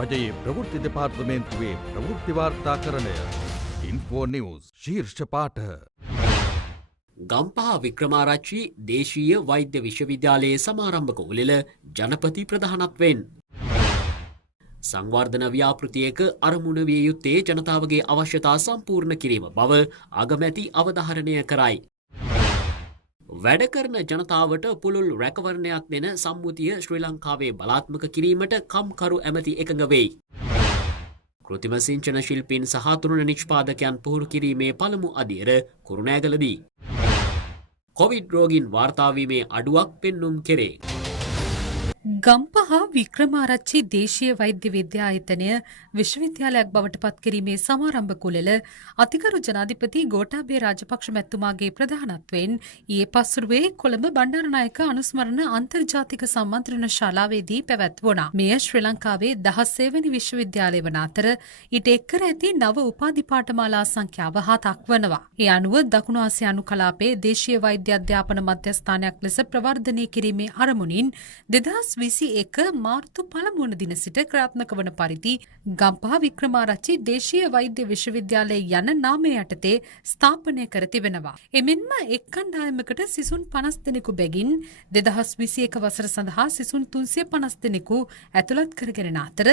රජයේ ප්‍රවෘත්ති දෙපාර්තමේන්තුවේ ප්‍රවෘත්ති වාර්තාකරණය ඉන්ෆෝ නිවුස් ශීර්ෂ පාඨ ගම්පහ වික්‍රමාරච්චි දේශීය වෛද්‍ය විශ්වවිද්‍යාලයේ සමාරම්භක උළෙල ජනපති ප්‍රධානත්වෙන් සංවර්ධන ව්‍යාපෘතියක අරමුණ විය යුත්තේ ජනතාවගේ අවශ්‍යතා සම්පූර්ණ කිරීම බව අගමැති අවධාරණය කරයි. වැඩ කරන ජනතාවට පුළුල් රැකවරණයක් දෙන සම්මුතිය ශ්‍රී ලංකාවේ බලාත්මක කිරීමට කම්කරු ඇමති එකඟ වෙයි. කෘතිම සිංචන ශිල්පීන් සහ තරුණ නිෂ්පාදකයන් පුහුණු කිරීමේ පළමු අදියර කුරුණෑගලදී. කොවිඩ් රෝගීන් වාර්තාවීමේ අඩුවක් පෙන්නුම් කෙරේ. ගම්පහ වික්‍රමාරච්චි දේශීය වෛද්‍ය විද්‍යායතනය විශ්වවිද්‍යාලයක් බවට පත්කිරීමේ සමාරම්භ කුළෙල අතිගරු ජනාධිපති ගෝඨාභය රාජපක්ෂ මැතිතුමාගේ ප්‍රධානත්වයෙන් ඊයේ පස්වරුවේ කොළඹ බණ්ඩාරනායක අනුස්මරණ අන්තර්ජාතික සම්මන්ත්‍රණ ශාලාවේදී පැවැත්වුණා. මෙය ශ්‍රී ලංකාවේ 16 වෙනි විශ්වවිද්‍යාලය වන අතර ඊට එක්කර ඇති නව උපාධි පාඨමාලා සංඛ්‍යාව 7ක් වනවා. ඒ අනුව දකුණු ආසියානු කලාපයේ දේශීය වෛද්‍ය අධ්‍යාපන මධ්‍යස්ථානයක් ලෙස ප්‍රවර්ධනය කිරීමේ අරමුණින් 2021 මාර්තු 1 වන දින සිට ක්‍රියාත්මක වන පරිදි ගම්පහ වික්‍රමාරච්චි දේශීය වෛද්‍ය විශ්වවිද්‍යාලය යන නාමය යටතේ ස්ථාපනය කර තිබෙනවා. එමෙන්ම එක් කණ්ඩායමකට සිසුන් 50 දෙනෙකු බැගින් 2021 වසර සඳහා සිසුන් 350 දෙනෙකු ඇතුළත් කරගෙන අතර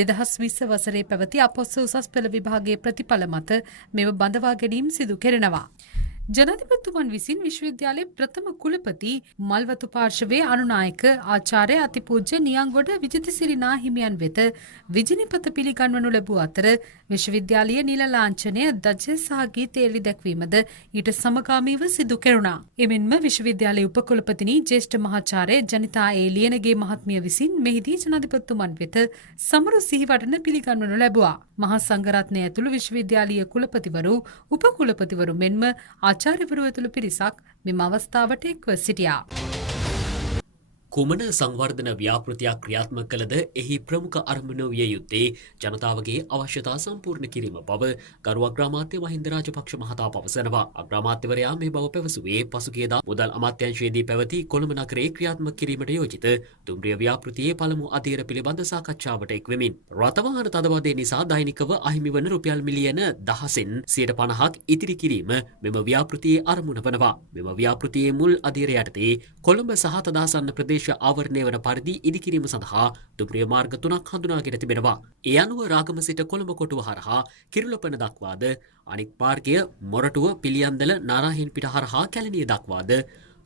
2020 වසරේ පැවති අපොස්ස උසස් පෙළ විභාගයේ ප්‍රතිඵල මත මෙව බඳවා ගැනීම සිදු කෙරෙනවා. ජනාධිපතිතුමන් විසින් විශ්වවිද්‍යාලයේ ප්‍රථම කුලපති මල්වතු පාර්ශවයේ අනුනායක ආචාර්ය අතිපූජ්‍ය නියංගොඩ විජිතසිරි නාහිමියන් වෙත විජිනිපත පිළිගන්වනු ලැබූ අතර විශ්වවිද්‍යාලීය නිල ලාංඡනය ධජ සහ ගීත එළි දැක්වීමද ඊට සමගාමීව සිදු කෙරුණා. එමෙන්ම විශ්වවිද්‍යාලයේ උපකුලපතිනි ජ්‍යෙෂ්ඨ මහාචාර්ය ජනිතා ඒ ලියනගේ මහත්මිය විසින් මෙහිදී ජනාධිපතිතුමන් වෙත සමරු සිහිවටන පිළිගන්වනු ලැබුවා. මහා සංඝරත්නය ඇතුළු විශ්වවිද්‍යාලීය කුලපතිවරු උපකුලපතිවරු මෙන්ම ආචාර්යවරු ඇතුළු පිරිසක් මෙම අවස්ථාවට එක්ව සිටියා. කුමන සංවර්ධන ව්‍යාපෘතියක් ක්‍රියාත්මක කළද එහි ප්‍රමුඛ අරමුණ විය යුත්තේ ජනතාවගේ අවශ්‍යතා සම්පූර්ණ කිරීම බව ගරු අග්‍රාමාත්‍ය මහින්ද රාජපක්ෂ මහතා පවසනවා. අග්‍රාමාත්‍යවරයා මේ බව පැවසුවේ පසුගියදා මුදල් අමාත්‍යාංශයේදී පැවති කොළඹ නගරයේ ක්‍රියාත්මක කිරීමට යෝජිත දුම්රිය ව්‍යාපෘතියේ පළමු අදියර පිළිබඳ සාකච්ඡාවට එක්වෙමින්. රථවාහන තදබදය නිසා දෛනිකව අහිමි වන රුපියල් මිලියන 10න් 50%ක් ඉතිරි කිරීම මෙම ව්‍යාපෘතියේ අරමුණ වනවා. මෙම ව්‍යාපෘතියේ මුල් අදියර යටතේ කොළඹ සහ තදාසන්න ප්‍රදේශ ආවරණය වන පරිදි ඉදිකිරීම සඳහා දුම්රිය මාර්ග 3ක් හඳුනාගෙන තිබෙනවා. ඒ අනුව රාගම සිට කොළඹ කොටුව හරහා කිරුළපන දක්වාද අනික් මාර්ගය මොරටුව පිළියන්දල නාරාහෙන්පිට හරහා කැලණිය දක්වාද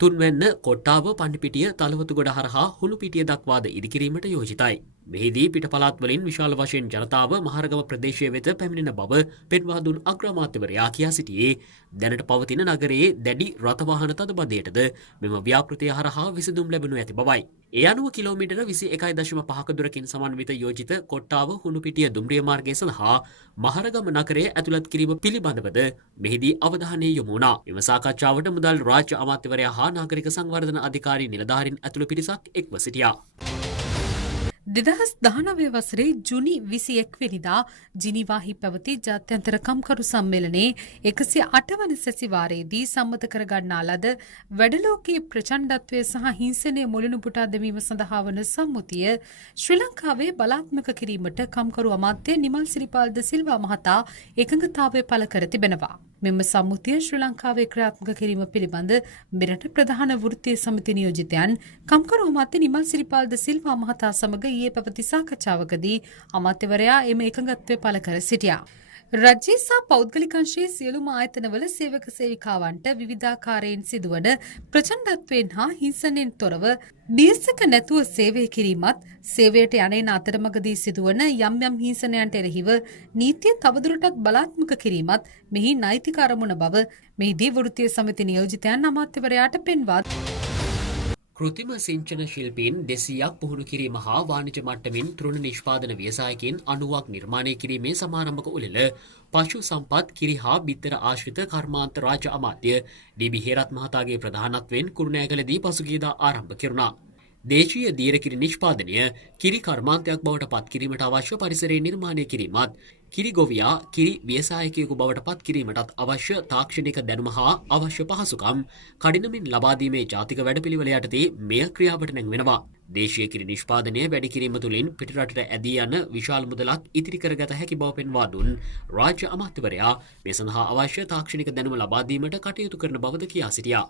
තුන්වැන්න කොට්ටාව පන්නිපිටිය තලවතුගොඩ හරහා හුළුපිටිය දක්වාද ඉදිකිරීමට යෝජිතයි. මෙහිදී පිට පළාත් වලින් විශාල වශයෙන් ජනතාව මහරගම ප්‍රදේශය වෙත පැමිණෙන බව පෙන්වා දුන් අග්‍රාමාත්‍යවරයා කියා සිටියේ දැනට පවතින නගරයේ දැඩි රථවාහන තදබදයටද මෙම ව්‍යාපෘතිය හරහා විසඳුම් ලැබෙනු ඇති බවයි. ඒ අනුව කිලෝමීටර 21.5ක දුරකින් සමන්විත යෝජිත කොට්ටාව හුණුපිටිය දුම්රිය මාර්ගය සඳහා මහරගම නගරය ඇතුළත් කිරීම පිළිබඳවද මෙහිදී අවධානය යොමු වුණා. එම සාකච්ඡාවට මුදල් රාජ්‍ය අමාත්‍යවරයා හා නාගරික සංවර්ධන අධිකාරී නිලධාරීන් ඇතුළු පිරිසක් එක්ව සිටියා. 2019 වසරේ ජුනි 21 වෙනිදා ජිනීවාහි පැවති ජාත්‍යන්තර කම්කරු සම්මේලනයේ 108 වන සැසිවාරයේදී සම්මත කර ගන්නා ලද වැඩලෝකයේ ප්‍රචණ්ඩත්වය සහ හිංසනය මුලිනු පුටා දැමීම සඳහා වන සම්මුතිය ශ්‍රී ලංකාවේ බලාත්මක කිරීමට කම්කරු අමාත්‍ය නිමල් සිරිපාල් ද සිල්වා මහතා එකඟතාවය පළ කර තිබෙනවා. මෙම සම්මුතිය ශ්‍රී ලංකාවේ ක්‍රියාත්මක කිරීම පිළිබඳ මෙරට ප්‍රධාන වෘත්තීය සමිති නියෝජිතයන් කම්කරු අමාත්‍ය නිමල් සිරිපාල් ද සිල්වා මහතා සමග ඊයේ පැවති සාකච්ඡාවකදී අමාත්‍යවරයා එම එකඟත්වය පළ කර සිටියා. රජයේ සහ පෞද්ගලික අංශයේ සියලුම ආයතනවල සේවක සේවිකාවන්ට විවිධාකාරයෙන් සිදුවන ප්‍රචණ්ඩත්වයෙන් හා හිංසනයෙන් තොරව බියසක නැතුව සේවය කිරීමත් සේවයට යන අතරමඟදී සිදුවන යම් යම් හිංසනයන්ට එරෙහිව නීතිය තවදුරටත් බලාත්මක කිරීමත් මෙහි නෛතික අරමුණ බව මෙහිදී වෘත්තීය සමිති නියෝජිතයන් අමාත්‍යවරයාට පෙන්වා කෘතිම සිංචන ශිල්පීන් 200ක් පුහුණු කිරීම හා වාණිජ මට්ටමින් තෘණ නිෂ්පාදන ව්‍යවසායකින් 90ක් නිර්මාණය කිරීමේ සමාරම්භක උළෙල පශු සම්පත් කිරි හා බිත්තර ආශ්‍රිත කර්මාන්ත රාජ්‍ය අමාත්‍ය ඩී.බී. හේරත් මහතාගේ ප්‍රධානත්වයෙන් කුරුණෑගලදී පසුගියදා ආරම්භ කෙරුණා. දේශීය දීරකිරි නිෂ්පාදනය කිරි කර්මාන්තයක් බවට පත් කිරීමට අවශ්‍ය පරිසරය නිර්මාණය කිරීමත් කිරි ගොවියා කිරි ව්‍යවසායකයෙකු බවට පත් කිරීමටත් අවශ්‍ය තාක්ෂණික දැනුම හා අවශ්‍ය පහසුකම් කඩිනමින් ලබා දීමේ ජාතික වැඩපිළිවෙල යටතේ මෙය ක්‍රියාවට නැංවෙනවා. දේශීය කිරි නිෂ්පාදනය වැඩි කිරීම තුළින් පිටරටට ඇදී යන විශාල මුදලක් ඉතිරි කරගත හැකි බව පෙන්වා දුන් රාජ්‍ය අමාත්‍යවරයා මේ සඳහා අවශ්‍ය තාක්ෂණික දැනුම ලබා දීමට කටයුතු කරන බවද කියා සිටියා.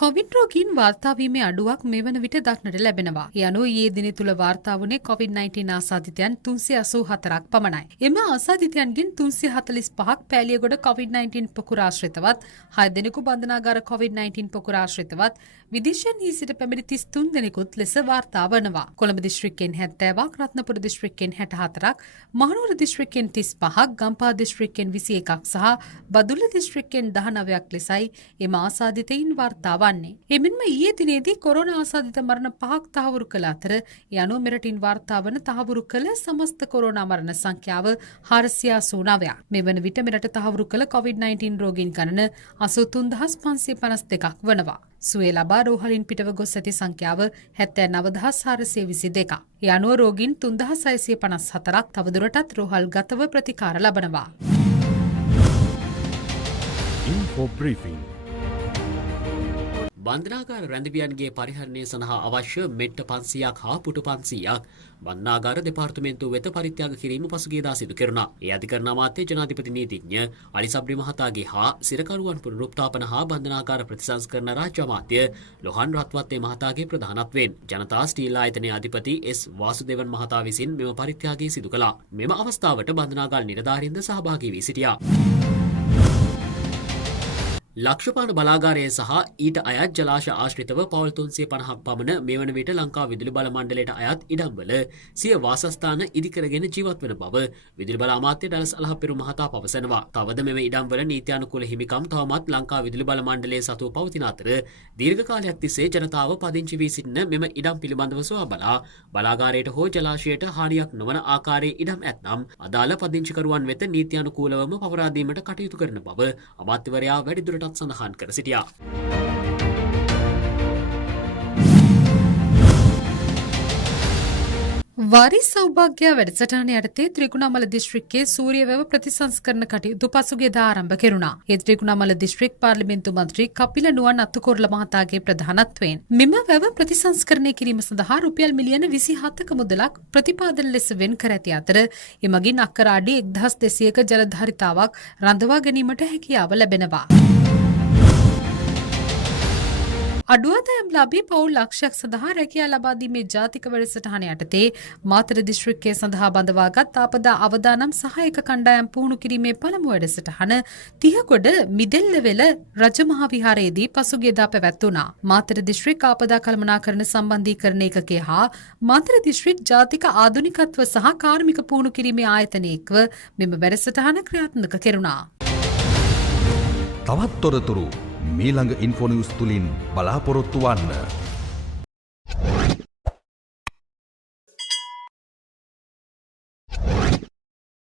කොවිඩ් රෝගීන් වාර්තාවීමේ අඩුවක් මෙවන විට දක්නට ලැබෙනවා. ඒ අනුව ඊයේ දින තුල වාර්තා වුණේ COVID-19 ආසාදිතයන් 384ක් පමණයි. එම ආසාදිතයන්ගෙන් 345ක් පෑලියගොඩ COVID-19 පොකුරාශ්‍රිතවත්, 6 දෙනෙකු බන්ධනාගාර COVID-19 පොකුරාශ්‍රිතවත්, විදේශයන්හි සිට පැමිණි 33 දෙනෙකුත් ලෙස වාර්තා වනවා. කොළඹ දිස්ත්‍රික්කයෙන් 70ක්, රත්නපුර දිස්ත්‍රික්කයෙන් 64ක්, මහනුවර දිස්ත්‍රික්කයෙන් 35ක්, ගම්පහ දිස්ත්‍රික්කයෙන් 21ක් සහ බදුල්ල දිස්ත්‍රික්කයෙන් 19ක් ලෙසයි එම ආසාදිතයින් වාර්තා වන්නේ. එමෙන්ම ඊයේ දිනේදී කොරෝනා ආසාදිත මරණ 5ක් තහවුරු කළ අතර ඒ අනුව මෙරටින් වාර්තා වන තහවුරු කළ සමස්ත කොරෝනා මරණ සංඛ්‍යාව 489ක්. මෙවන විට මෙරට තහවුරු කළ COVID-19 රෝගීන් ගණන 83552ක් වනවා. සුවය ලබා රෝහලින් පිටව ගොස් ඇති සංඛ්‍යාව 79422ක්. ඒ අනුව රෝගීන් 3654ක් තවදුරටත් රෝහල් ගතව ප්‍රතිකාර ලබනවා. Info briefing. බන්ධනාගාර රැඳවියන්ගේ පරිහරණය සඳහා අවශ්‍ය මෙට්ට 500ක් හා පුටු 500ක් බන්ධනාගාර දෙපාර්තමේන්තුව වෙත පරිත්‍යාග කිරීම පසුගියදා සිදු කෙරුණා. ඒ අධිකරණ අමාත්‍ය ජනාධිපති නීතිඥ අලි සබ්රි මහතාගේ හා සිරකරුවන් පුනරුත්ථාපන හා බන්ධනාගාර ප්‍රතිසංස්කරණ රාජ්‍ය අමාත්‍ය ලොහන් රත්වත්තේ මහතාගේ ප්‍රධානත්වයෙන් ජනතා ස්ටීල් ආයතනයේ අධිපති එස් වාසුදේවන් මහතා විසින් මෙම පරිත්‍යාගය සිදු කළා. මෙම අවස්ථාවට බන්ධනාගාර නිලධාරීන්ද සහභාගී වී සිටියා. ලක්ෂපාන බලාගාරය සහ ඊට අයත් ජලාශ ආශ්‍රිතව පවුල් 350ක් පමණ මේ වන විට ලංකා විදුලි බල මණ්ඩලයට අයත් ඉඩම්වල සිය වාසස්ථාන ඉදිකරගෙන ජීවත් වන බව විදුලි බල අමාත්‍ය ඩලස් අලහප්පෙරු මහතා පවසනවා. තවද මෙම ඉඩම්වල නීත්‍යානුකූල හිමිකම් තවමත් ලංකා විදුලි බල මණ්ඩලයේ සතුව පවතින අතර දීර්ඝ කාලයක් තිස්සේ ජනතාව පදිංචි වී සිටින මෙම ඉඩම් පිළිබඳව සොයා බලා බලාගාරයට හෝ ජලාශයට හානියක් නොවන ආකාරයේ ඉඩම් ඇතනම් අදාළ පදිංචිකරුවන් වෙත නීත්‍යානුකූලවම පවරා දීමට කටයුතු කරන බව අමාත්‍යවරයා වැඩිදුරටත් සඳහන් කර සිටියා. වාරි සෞභාග්‍ය වැඩසටහන යටතේ ත්‍රිකුණාමල දිස්ත්‍රික්කයේ සූරියවැව ප්‍රතිසංස්කරණ කටයුතු පසුගියදා ආරම්භ කෙරුණා. ඒ ත්‍රිකුණාමල දිස්ත්‍රික් පාර්ලිමේන්තු මන්ත්‍රී කපිල නුවන් අත්තුකොරළ මහතාගේ ප්‍රධානත්වයෙන් මෙම වැව ප්‍රතිසංස්කරණය කිරීම සඳහා රුපියල් මිලියන 27ක මුදලක් ප්‍රතිපාදන ලෙස වෙන් කර ඇති අතර එමගින් අක්කර අඩි 1200ක ජලධාරිතාවක් රඳවා ගැනීමට හැකියාව ලැබෙනවා. අඩුවදෑම් ලාභී පවුල් ලක්ෂයක් සඳහා රැකියා ලබා දීමේ ජාතික වැඩසටහන යටතේ මාතර දිස්ත්‍රික්කය සඳහා බඳවාගත් ආපදා අවදානම් සහායක කණ්ඩායම් පුහුණු කිරීමේ පළමු වැඩසටහන තිහකොඩ මිදෙල්ලවෙල රජමහා විහාරයේදී පසුගියදා පැවැත්වුණා. මාතර දිස්ත්‍රික් ආපදා කළමනාකරණ සම්බන්ධීකරණ ඒකකය හා මාතර දිස්ත්‍රික් ජාතික ආධුනිකත්ව සහ කාර්මික පුහුණු කිරීමේ ආයතන එක්ව මෙම වැඩසටහන ක්‍රියාත්මක කෙරුණා. තවත් තොරතුරු මීළඟ ඉන්ෆෝ නිවුස් තුලින් බලාපොරොත්තු වන්න.